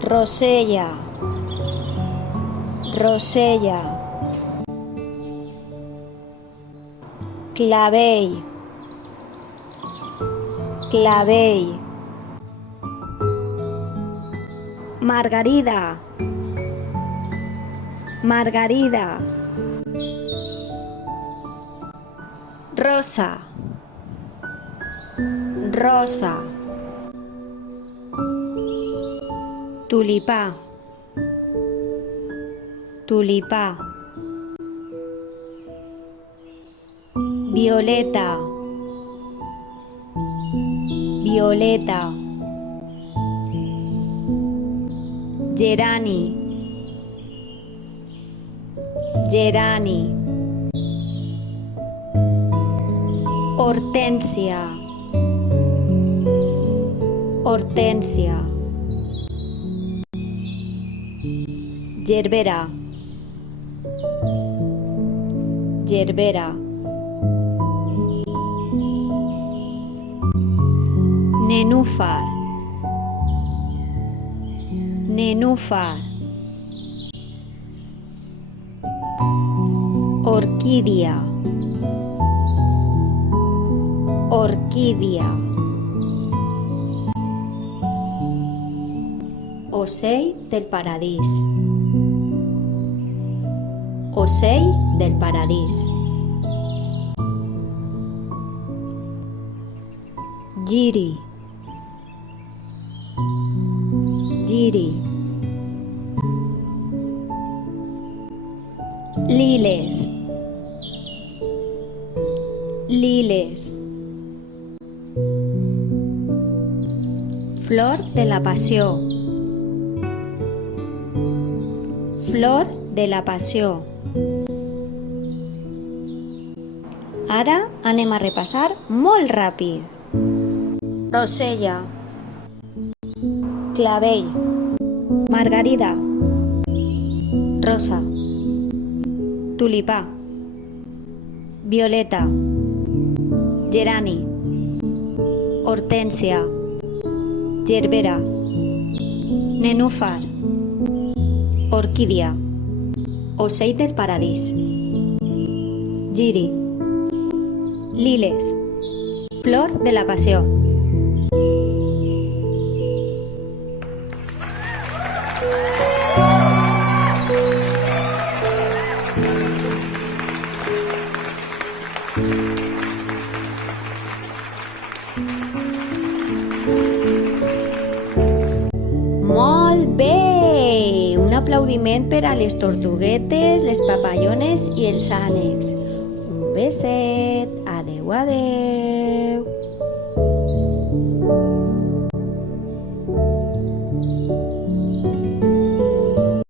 Rosella, Rosella. Clavell, clavell. Margarida, margarida. Rosa, rosa. Tulipà, tulipà. Violeta, violeta. Gerani, gerani. Hortènsia, hortènsia. Gerbera, gerbera. Nenúfar, nenúfar. Orquídia, orquídia. Ocell del paradís, ocell del paradís. Giri, giri. Liles, liles. Flor de la passió, flor de la passió. Ara anem a repassar molt ràpid. Rosella, clavell, margarida, rosa, tulipà, violeta, gerani, hortènsia, gerbera, nenúfar, orquídia, ocell del paradís, giri, liles, flor de la passió. Molt bé! Un aplaudiment per a les tortuguetes, les papallones i els ànecs. Un beset. Adeu, adeu.